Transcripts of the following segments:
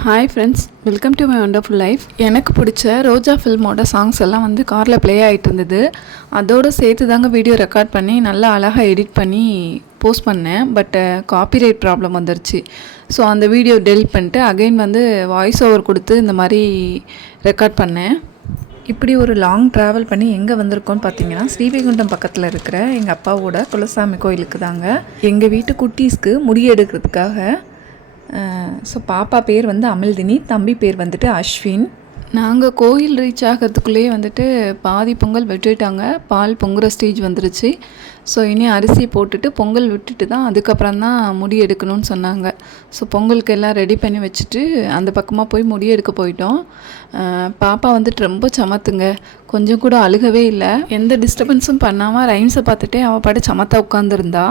Hi friends, welcome to my wonderful life. எனக்கு பிடிச்ச ரோஜா ஃபில்மோட songs எல்லாம் வந்து காரில் ப்ளே ஆகிட்டு இருந்தது. அதோடு சேர்த்து தாங்க வீடியோ ரெக்கார்ட் பண்ணி நல்லா அழகாக எடிட் பண்ணி போஸ்ட் பண்ணேன். பட் காப்பிரைட் ப்ராப்ளம் வந்துருச்சு. ஸோ அந்த வீடியோ டெலிட் பண்ணிட்டு அகைன் வந்து வாய்ஸ் ஓவர் கொடுத்து இந்த மாதிரி ரெக்கார்ட் பண்ணேன். இப்படி ஒரு லாங் ட்ராவல் பண்ணி எங்கே வந்திருக்கோன்னு பார்த்தீங்கன்னா, ஸ்ரீவைகுண்டம் பக்கத்தில் இருக்கிற எங்கள் அப்பாவோட குலசாமி கோயிலுக்கு தாங்க. எங்கள் வீட்டு குட்டீஸ்க்கு முடி எடுக்கிறதுக்காக. ஸோ பாப்பா பேர் வந்து அமிழ்தினி, தம்பி பேர் வந்துட்டு அஸ்வின். நாங்கள் கோயில் ரீச் ஆகிறதுக்குள்ளேயே வந்துட்டு பாதி பொங்கல் விட்டுட்டாங்க. பால் பொங்குற ஸ்டேஜ் வந்துருச்சு. ஸோ இனி அரிசி போட்டுட்டு பொங்கல் விட்டுட்டு தான் அதுக்கப்புறம் தான் முடி எடுக்கணும்னு சொன்னாங்க. ஸோ பொங்கலுக்கு எல்லாம் ரெடி பண்ணி வச்சுட்டு அந்த பக்கமாக போய் முடி எடுக்க போயிட்டோம். பாப்பா வந்துட்டு ரொம்ப சமத்துங்க, கொஞ்சம் கூட அழுகவே இல்லை. எந்த டிஸ்டர்பன்ஸும் பண்ணாமல் ரைம்ஸை பார்த்துட்டே அவள் பாட்டு சமத்தாக உட்காந்துருந்தா.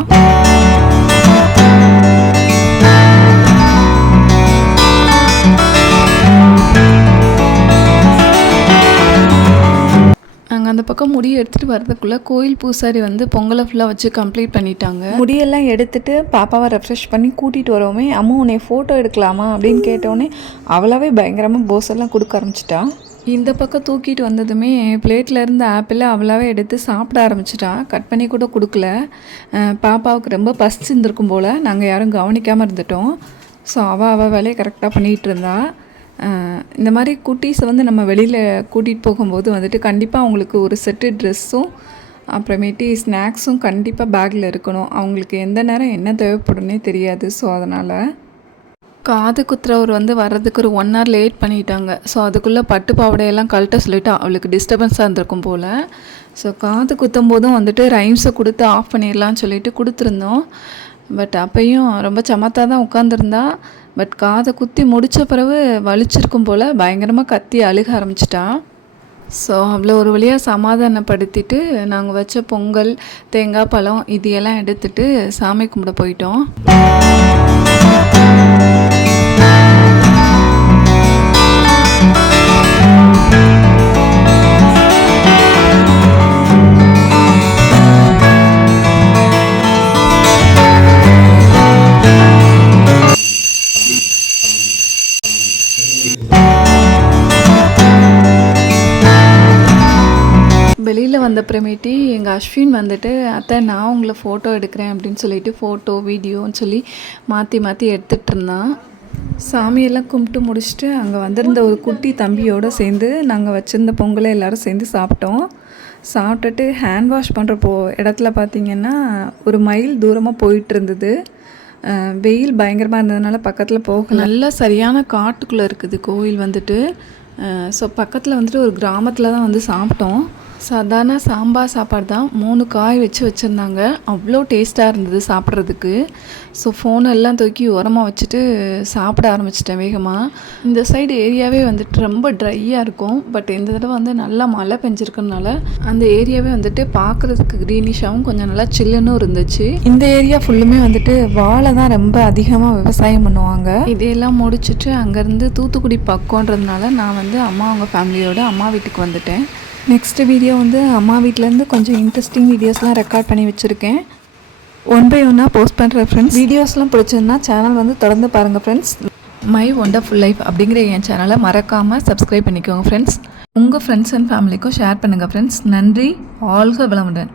நாங்கள் அந்த பக்கம் முடியை எடுத்துகிட்டு வரதுக்குள்ளே கோயில் பூசாரி வந்து பொங்கலை ஃபுல்லாக வச்சு கம்ப்ளீட் பண்ணிட்டாங்க. முடியெல்லாம் எடுத்துகிட்டு பாப்பாவை ரெஃப்ரெஷ் பண்ணி கூட்டிகிட்டு வரவுமே, அம்மா உன்னை ஃபோட்டோ எடுக்கலாமா அப்படின்னு கேட்டோடனே அவளாவே பயங்கரமாக போஸெல்லாம் கொடுக்க ஆரம்பிச்சிட்டா. இந்த பக்கம் தூக்கிட்டு வந்ததுமே பிளேட்டில் இருந்த ஆப்பிளை அவளாவே எடுத்து சாப்பிட ஆரம்பிச்சிட்டா. கட் பண்ணி கூட கொடுக்கல. பாப்பாவுக்கு ரொம்ப பசிச்சிருந்துருக்கும் போல், நாங்கள் யாரும் கவனிக்காமல் இருந்துட்டோம். ஸோ அவள் வேலையை கரெக்டாக பண்ணிகிட்டு இருந்தா. இந்த மாதிரி குட்டீஸை வந்து நம்ம வெளியில் கூட்டிகிட்டு போகும்போது வந்துட்டு கண்டிப்பாக அவங்களுக்கு ஒரு செட்டு ட்ரெஸ்ஸும் அப்புறமேட்டு ஸ்நாக்ஸும் கண்டிப்பாக பேக்கில் இருக்கணும். அவங்களுக்கு எந்த நேரம் என்ன தேவைப்படும்னே தெரியாது. ஸோ அதனால் காது குத்துறவர் வந்து வர்றதுக்கு ஒரு 1 hour லேட் பண்ணிட்டாங்க. ஸோ அதுக்குள்ளே பட்டு பாவடையெல்லாம் கழட்ட சொல்லிவிட்டு அவளுக்கு டிஸ்டர்பன்ஸாக இருந்திருக்கும் போல். ஸோ காது குத்தும் போதும் வந்துட்டு ரைம்ஸை கொடுத்து ஆஃப் பண்ணிடலான்னு சொல்லிட்டு கொடுத்துருந்தோம். பட் அப்பையும் ரொம்ப சமத்தாக தான் உட்காந்துருந்தா. பட் காதை குத்தி முடித்த பிறகு வலிச்சிருக்கும் போல் பயங்கரமாக கத்தி அழுக ஆரம்பிச்சிட்டா. ஸோ அவ்வளோ ஒரு வழியாக சமாதானப்படுத்திட்டு நாங்கள் வச்ச பொங்கல், தேங்காய் பழம் இது எல்லாம் எடுத்துகிட்டு சாமி கும்பிட போயிட்டோம். வெளியில் வந்த அப்புறமேட்டி எங்கள் அஸ்வின் வந்துட்டு, அத்தை நான் உங்களை ஃபோட்டோ எடுக்கிறேன் அப்படின்னு சொல்லிட்டு ஃபோட்டோ வீடியோன்னு சொல்லி மாற்றி மாற்றி எடுத்துகிட்டு இருந்தான். சாமியெல்லாம் கும்பிட்டு முடிச்சுட்டு அங்கே வந்திருந்த ஒரு குட்டி தம்பியோடு சேர்ந்து நாங்கள் வச்சுருந்த பொங்கலை எல்லோரும் சேர்ந்து சாப்பிட்டோம். சாப்பிட்டுட்டு ஹேண்ட் வாஷ் பண்ணுற இடத்துல பார்த்திங்கன்னா ஒரு மைல் தூரமாக போயிட்டு இருந்தது. வெயில் பயங்கரமாக இருந்ததுனால பக்கத்தில் போகல. நல்லா சரியான காட்டுக்குள்ளே இருக்குது கோயில் வந்துட்டு. ஸோ பக்கத்தில் வந்துட்டு ஒரு கிராமத்தில் தான் வந்து சாப்பிட்டோம். சாதாரண சாம்பார் சாப்பாடு தான், 3 காய் வச்சுருந்தாங்க. அவ்வளோ டேஸ்ட்டாக இருந்தது சாப்பிட்றதுக்கு. ஸோ ஃபோனெல்லாம் தூக்கி உரமாக வச்சுட்டு சாப்பிட ஆரம்பிச்சிட்டேன் வேகமாக. இந்த சைடு ஏரியாவே வந்துட்டு ரொம்ப ட்ரையாக இருக்கும். பட் இந்த தடவை வந்து நல்லா மழை பெஞ்சிருக்கனால அந்த ஏரியாவே வந்துட்டு பார்க்குறதுக்கு க்ரீனிஷாகவும் கொஞ்சம் நல்லா சில்லுன்னு இருந்துச்சு. இந்த ஏரியா ஃபுல்லுமே வந்துட்டு வாழை தான் ரொம்ப அதிகமாக விவசாயம் பண்ணுவாங்க. இதையெல்லாம் முடிச்சுட்டு அங்கேருந்து தூத்துக்குடி பக்கம்ன்றதுனால நான் வந்து அவங்க ஃபேமிலியோட அம்மா வீட்டுக்கு வந்துட்டேன். நெக்ஸ்ட்டு வீடியோ வந்து அம்மா வீட்டிலேருந்து கொஞ்சம் இன்ட்ரெஸ்டிங் வீடியோஸ்லாம் ரெக்கார்ட் பண்ணி வச்சுருக்கேன். 1 by 1 போஸ்ட் பண்ணுற ஃப்ரெண்ட்ஸ். வீடியோஸ்லாம் பிடிச்சிருந்தா சேனல் வந்து தொடர்ந்து பாருங்கள் ஃப்ரெண்ட்ஸ். மை வண்டர்ஃபுல் லைஃப் அப்படிங்கிற என் சேனலை மறக்காமல் சப்ஸ்கிரைப் பண்ணிக்கோங்க ஃப்ரெண்ட்ஸ். உங்கள் ஃப்ரெண்ட்ஸ் அண்ட் ஃபேமிலிக்கும் ஷேர் பண்ணுங்கள் ஃப்ரெண்ட்ஸ். நன்றி. வாழ்க வளமுடன்.